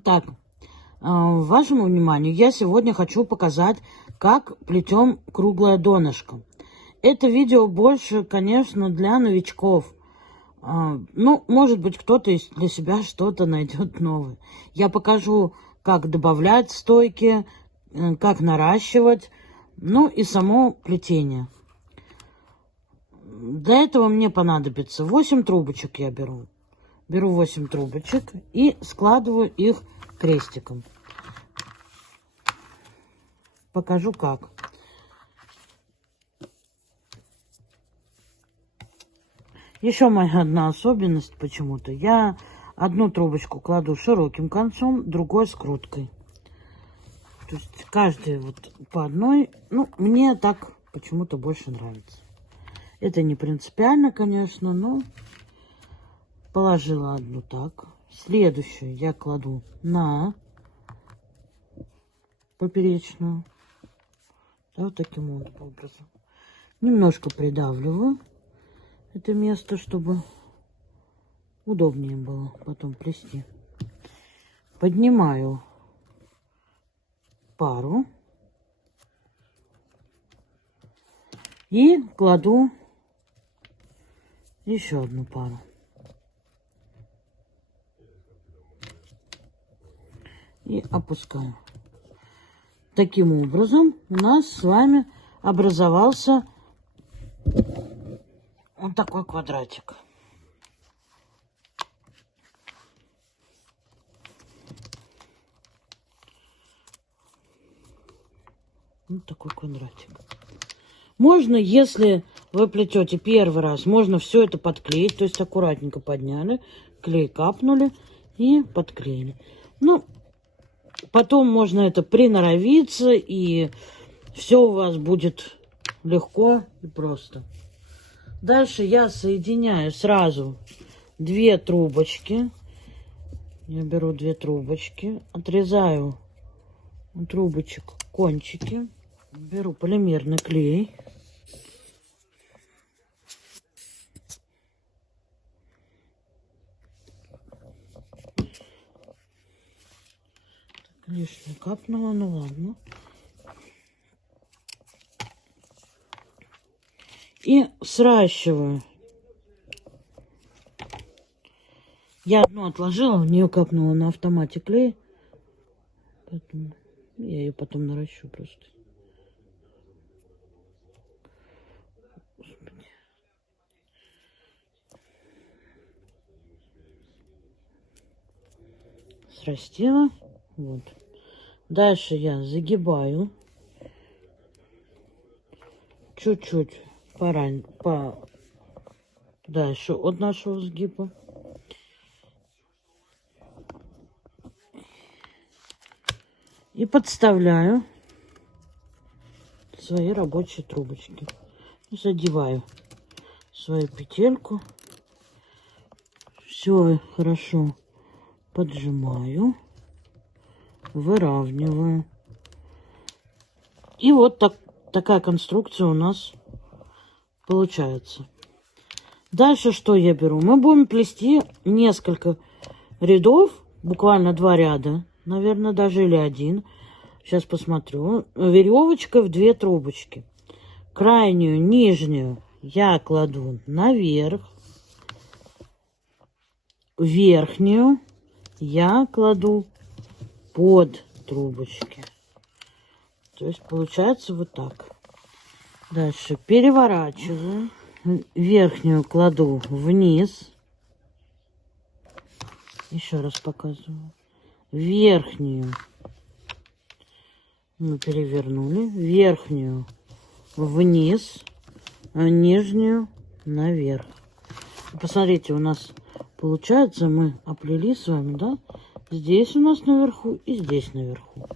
Итак, вашему вниманию я сегодня хочу показать, как плетем круглое донышко. Это видео больше, конечно, для новичков. Ну, может быть, кто-то для себя что-то найдет новое. Я покажу, как добавлять стойки, как наращивать, ну и само плетение. Для этого мне понадобится 8 трубочек я беру. Беру 8 трубочек и складываю их крестиком. Покажу как. Еще моя одна особенность почему-то. Я одну трубочку кладу широким концом, другой скруткой. То есть каждый вот по одной. Ну, мне так почему-то больше нравится. Это не принципиально, конечно, но положила одну так. Следующую я кладу на поперечную. Да, вот таким вот образом. Немножко придавливаю это место, чтобы удобнее было потом плести. Поднимаю пару и кладу еще одну пару. И опускаю. Таким образом у нас с вами образовался вот такой квадратик. Вот такой квадратик. Можно, если вы плетете первый раз, можно все это подклеить. То есть аккуратненько подняли, клей капнули и подклеили. Ну, потом можно это приноровиться, и все у вас будет легко и просто. Дальше я соединяю сразу 2 трубочки. Я беру 2 трубочки, отрезаю у трубочек кончики. Беру полимерный клей. Лишнее капнуло, ну ладно. И сращиваю. Я одну отложила, в нее капнула на автомате клей. Поэтому я ее потом наращу просто. Господи. Срастила. Вот. Дальше я загибаю чуть-чуть дальше от нашего сгиба. И подставляю свои рабочие трубочки. Задеваю свою петельку. Все хорошо поджимаю, выравниваю. И вот такая конструкция у нас получается. Дальше что я беру? Мы будем плести несколько рядов, буквально 2 ряда, наверное, даже или 1. Сейчас посмотрю. Веревочкой в 2 трубочки. Крайнюю, нижнюю я кладу наверх. Верхнюю я кладу под трубочки. То есть получается вот так. Дальше переворачиваю. Верхнюю кладу вниз. Еще раз показываю. Верхнюю мы перевернули. Верхнюю вниз, а нижнюю наверх. Посмотрите, у нас получается, мы оплели с вами, да? Здесь у нас наверху и здесь наверху.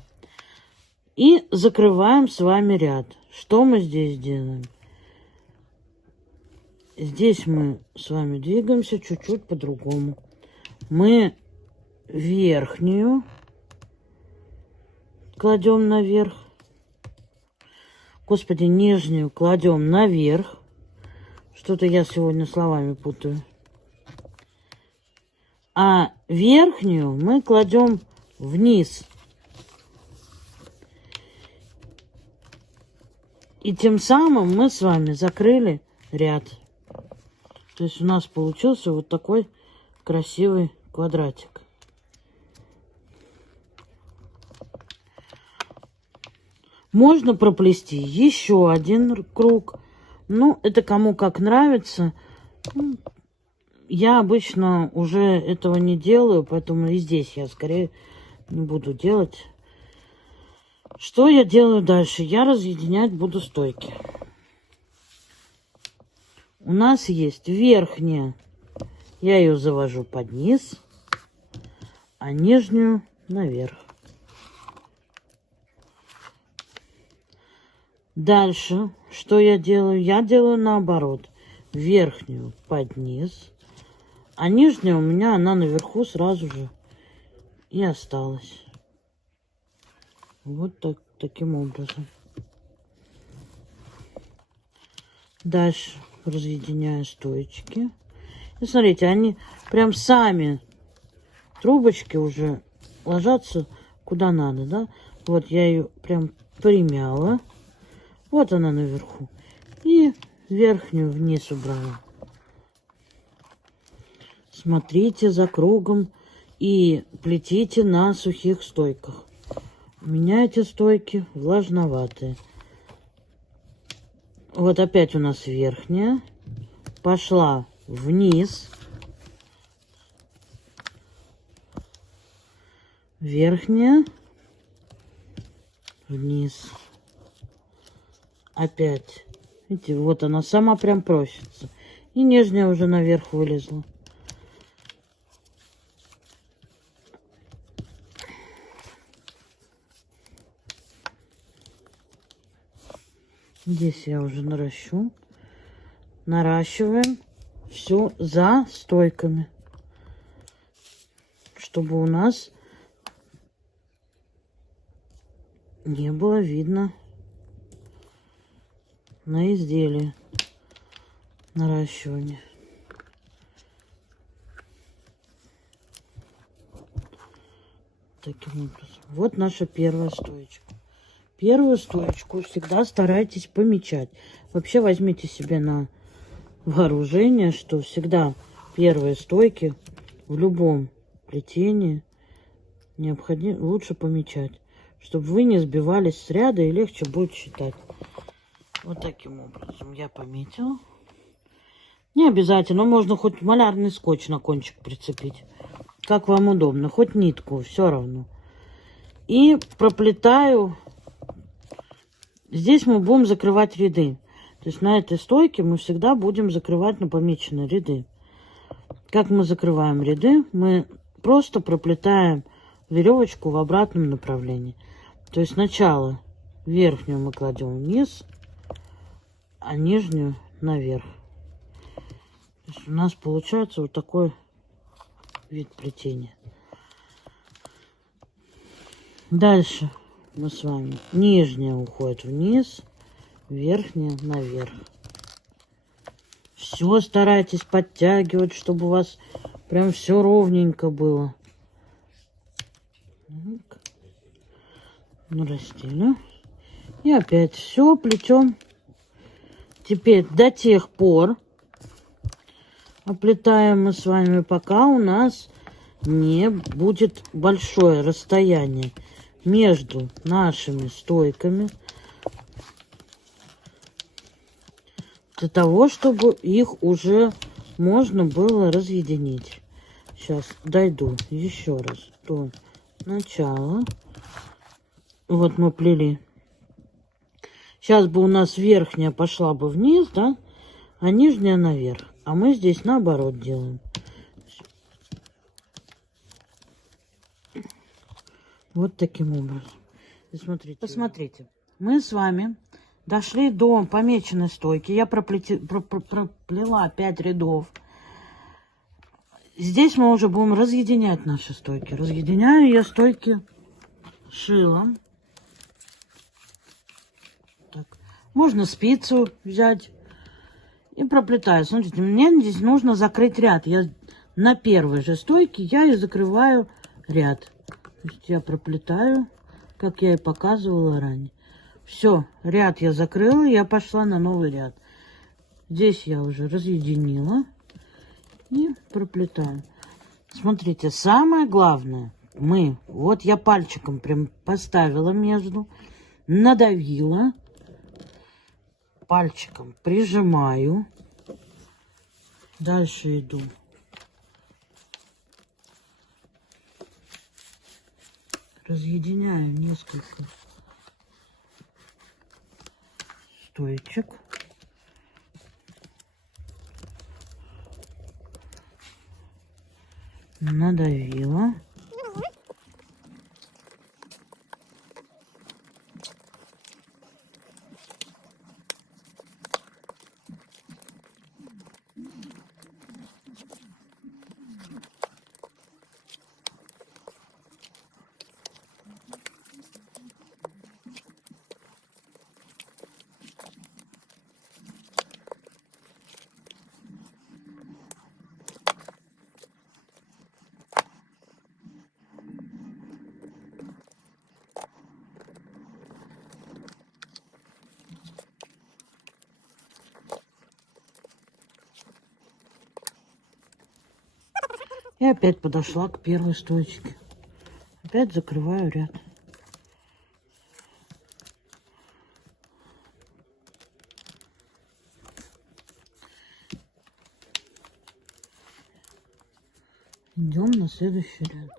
И закрываем с вами ряд. Что мы здесь делаем? Здесь мы с вами двигаемся чуть-чуть по-другому. Мы верхнюю кладем наверх. Господи, нижнюю кладем наверх. Что-то я сегодня словами путаю. А верхнюю мы кладем вниз. И тем самым мы с вами закрыли ряд. То есть у нас получился вот такой красивый квадратик. Можно проплести еще один круг. Ну, это кому как нравится. Я обычно уже этого не делаю, поэтому и здесь я скорее не буду делать. Что я делаю дальше? Я разъединять буду стойки. У нас есть верхняя. Я ее завожу под низ, а нижнюю наверх. Дальше, что я делаю? Я делаю наоборот. Верхнюю под низ, а нижняя у меня, она наверху сразу же и осталась. Вот таким образом. Дальше разъединяю стоечки. И смотрите, они прям сами, трубочки уже ложатся куда надо, да? Вот я ее прям примяла. Вот она наверху. И верхнюю вниз убрала. Смотрите за кругом и плетите на сухих стойках. У меня эти стойки влажноватые. Вот опять у нас верхняя. Пошла вниз. Верхняя. Вниз. Опять. Видите, вот она сама прям просится. И нижняя уже наверх вылезла. Здесь я уже наращиваем все за стойками, чтобы у нас не было видно на изделии наращивания. Таким образом. Вот наша первая стоечка. Первую стоечку всегда старайтесь помечать. Вообще возьмите себе на вооружение, что всегда первые стойки в любом плетении необходимо лучше помечать, чтобы вы не сбивались с ряда и легче будет считать. Вот таким образом я пометила. Не обязательно, можно хоть малярный скотч на кончик прицепить. Как вам удобно, хоть нитку, все равно. И проплетаю. Здесь мы будем закрывать ряды. То есть на этой стойке мы всегда будем закрывать на помеченные ряды. Как мы закрываем ряды? Мы просто проплетаем веревочку в обратном направлении. То есть сначала верхнюю мы кладем вниз, а нижнюю наверх. То есть у нас получается вот такой вид плетения. Дальше мы с вами, нижняя уходит вниз, верхняя наверх. Все старайтесь подтягивать, чтобы у вас прям все ровненько было. Так. Нарастили. И опять все плетем. Теперь до тех пор оплетаем мы с вами, пока у нас не будет большое расстояние между нашими стойками, для того, чтобы их уже можно было разъединить. Сейчас дойду еще раз до начала. Вот мы плели. Сейчас бы у нас верхняя пошла бы вниз, да, а нижняя наверх. А мы здесь наоборот делаем. Вот таким образом. И смотрите. Посмотрите. Мы с вами дошли до помеченной стойки. Я проплела 5 рядов. Здесь мы уже будем разъединять наши стойки. Разъединяю я стойки шилом. Так. Можно спицу взять и проплетаю. Смотрите, мне здесь нужно закрыть ряд. Я на первой же стойке я и закрываю ряд. То есть я проплетаю, как я и показывала ранее. Все, ряд я закрыла, я пошла на новый ряд. Здесь я уже разъединила и проплетаю. Смотрите, самое главное, вот я пальчиком прям поставила между, надавила, пальчиком прижимаю, дальше иду. Разъединяю несколько стоечек. Надавила. И опять подошла к первой стоечке. Опять закрываю ряд. Идем на следующий ряд.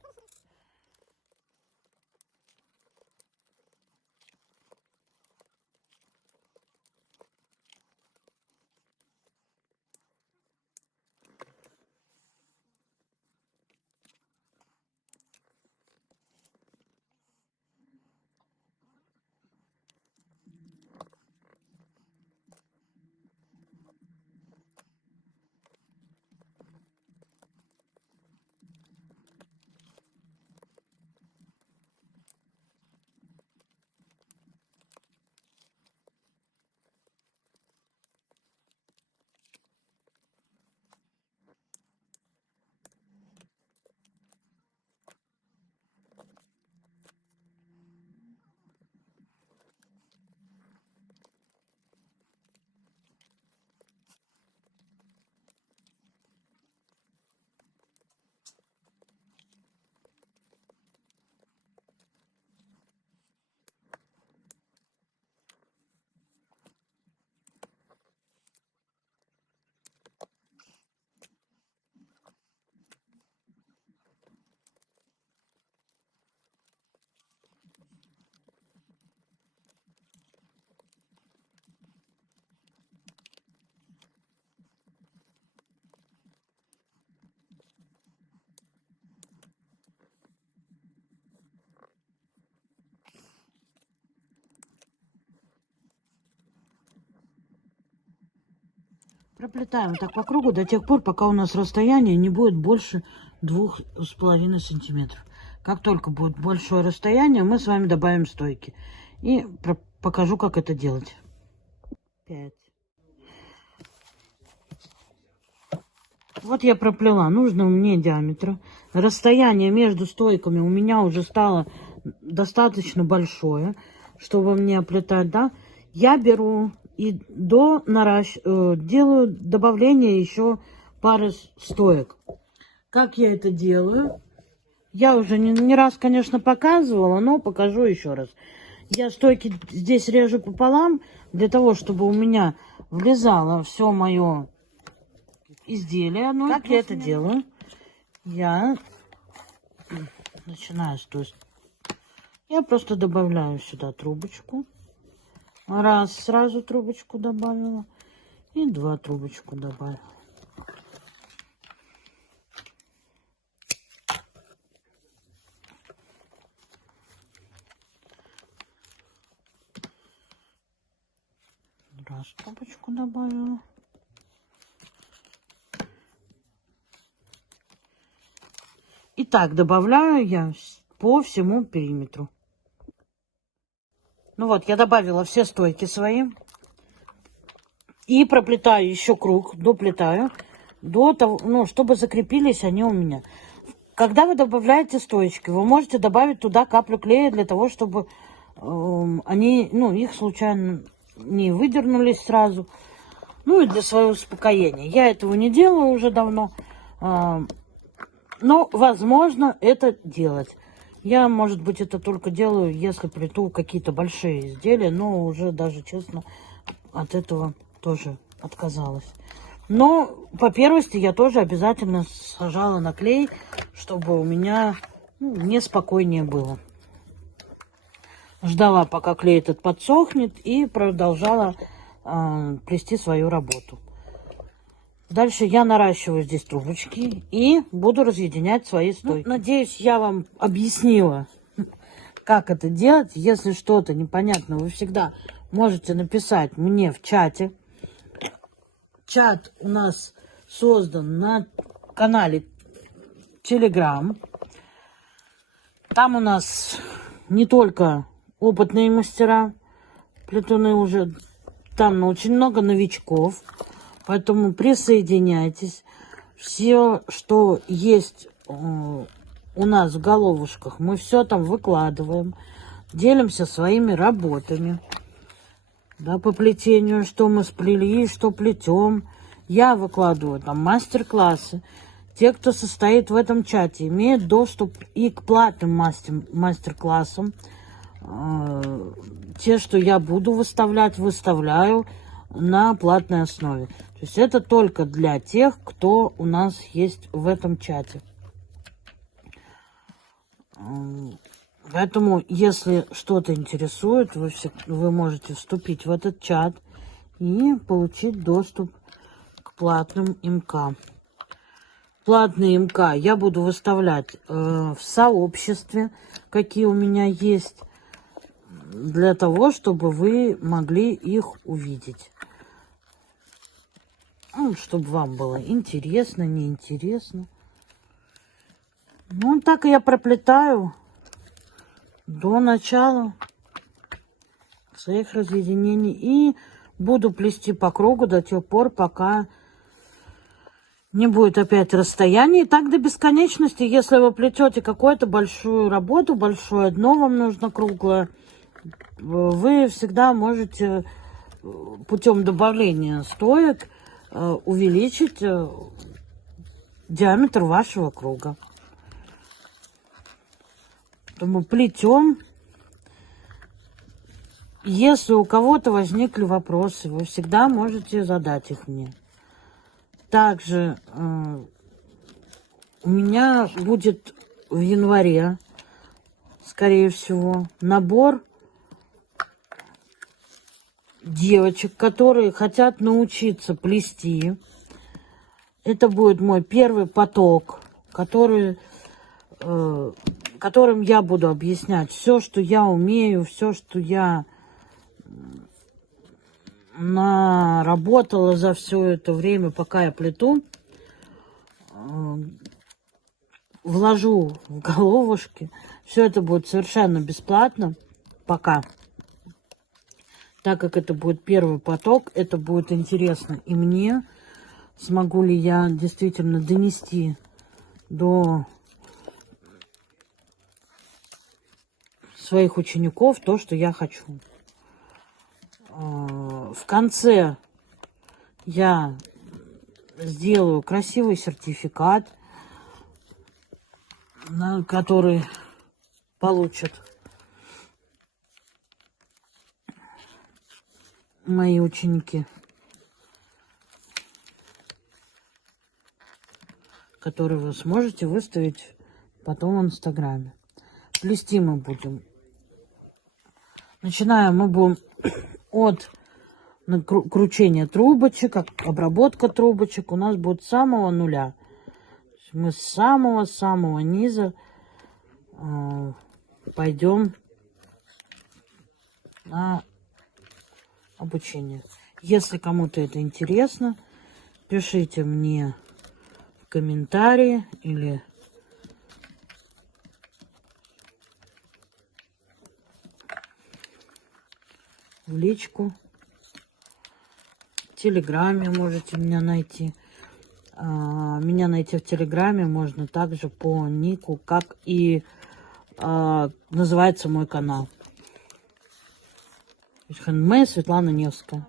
Проплетаем так по кругу до тех пор, пока у нас расстояние не будет больше 2,5 сантиметров. Как только будет большое расстояние, мы с вами добавим стойки. И покажу, как это делать. 5. Вот я проплела нужного мне диаметра. Расстояние между стойками у меня уже стало достаточно большое, чтобы мне оплетать, да. Я беру и делаю добавление еще пары стоек. Как я это делаю? Я уже не раз, конечно, показывала, но покажу еще раз. Я стойки здесь режу пополам, для того, чтобы у меня влезало все мое изделие. Как я это делаю? Я начинаю с той стороны. Я просто добавляю сюда трубочку. Раз, сразу трубочку добавила. И 2 трубочку добавила. Раз, трубочку добавила. И так добавляю я по всему периметру. Ну вот, я добавила все стойки свои. И проплетаю еще круг, доплетаю, до того, ну, чтобы закрепились они у меня. Когда вы добавляете стоечки, вы можете добавить туда каплю клея для того, чтобы они, ну, их случайно не выдернулись сразу. Ну и для своего успокоения. Я этого не делаю уже давно. Но возможно это делать. Я, может быть, это только делаю, если плету какие-то большие изделия, но уже даже, честно, от этого тоже отказалась. Но по первости я тоже обязательно сажала на клей, чтобы у меня мне спокойнее было. Ждала, пока клей этот подсохнет, и продолжала плести свою работу. Дальше я наращиваю здесь трубочки и буду разъединять свои стойки. Надеюсь, я вам объяснила, как это делать. Если что-то непонятно, вы всегда можете написать мне в чате. Чат у нас создан на канале Telegram. Там у нас не только опытные мастера, плетуны уже, там очень много новичков. Поэтому присоединяйтесь. Все, что есть у нас в головушках, мы все там выкладываем. Делимся своими работами. Да, по плетению, что мы сплели, что плетем. Я выкладываю там мастер-классы. Те, кто состоит в этом чате, имеют доступ и к платным мастер-классам. Те, что я буду выставлять, выставляю на платной основе. То есть это только для тех, кто у нас есть в этом чате. Поэтому, если что-то интересует, вы можете вступить в этот чат и получить доступ к платным МК. Платные МК я буду выставлять в сообществе, какие у меня есть, для того, чтобы вы могли их увидеть. Ну, чтобы вам было интересно, неинтересно. Ну, так и я проплетаю до начала своих разъединений. И буду плести по кругу до тех пор, пока не будет опять расстояния. И так до бесконечности. Если вы плетете какую-то большую работу, большое дно вам нужно круглое, вы всегда можете путем добавления стоек увеличить диаметр вашего круга. Мы плетем. Если у кого-то возникли вопросы, вы всегда можете задать их мне. Также у меня будет в январе, скорее всего, набор девочек, которые хотят научиться плести. Это будет мой первый поток, которым я буду объяснять все, что я умею, все, что я наработала за все это время, пока я плету. Вложу в головушки. Все это будет совершенно бесплатно пока. Так как это будет первый поток, это будет интересно и мне. Смогу ли я действительно донести до своих учеников то, что я хочу. В конце я сделаю красивый сертификат, который получат мои ученики, который вы сможете выставить потом в Инстаграме. Плести мы будем. Начинаем мы будем от кручения трубочек, обработка трубочек. У нас будет с самого нуля. Мы с самого-самого низа пойдем на обучение. Если кому-то это интересно, пишите мне в комментарии или в личку. В Телеграме можете меня найти. Меня найти в Телеграме можно также по нику, как и называется мой канал. Хэндмейд Светлана Невская.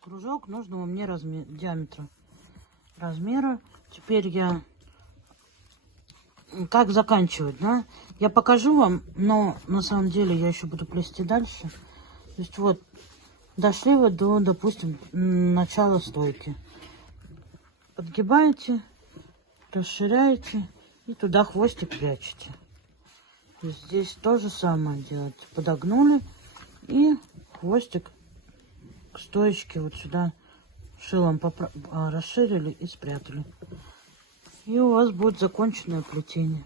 Кружок нужного мне диаметра. Размера. Теперь я... Как заканчивать, да? Я покажу вам, но на самом деле я еще буду плести дальше. То есть вот, дошли вы до, допустим, начала стойки. Подгибаете, расширяете и туда хвостик прячете. То есть здесь то же самое делаете. Подогнули и хвостик к стоечке вот сюда шилом расширили и спрятали. И у вас будет законченное плетение.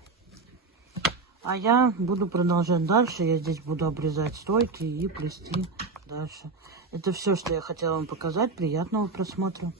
А я буду продолжать дальше. Я здесь буду обрезать стойки и плести дальше. Это все, что я хотела вам показать. Приятного просмотра.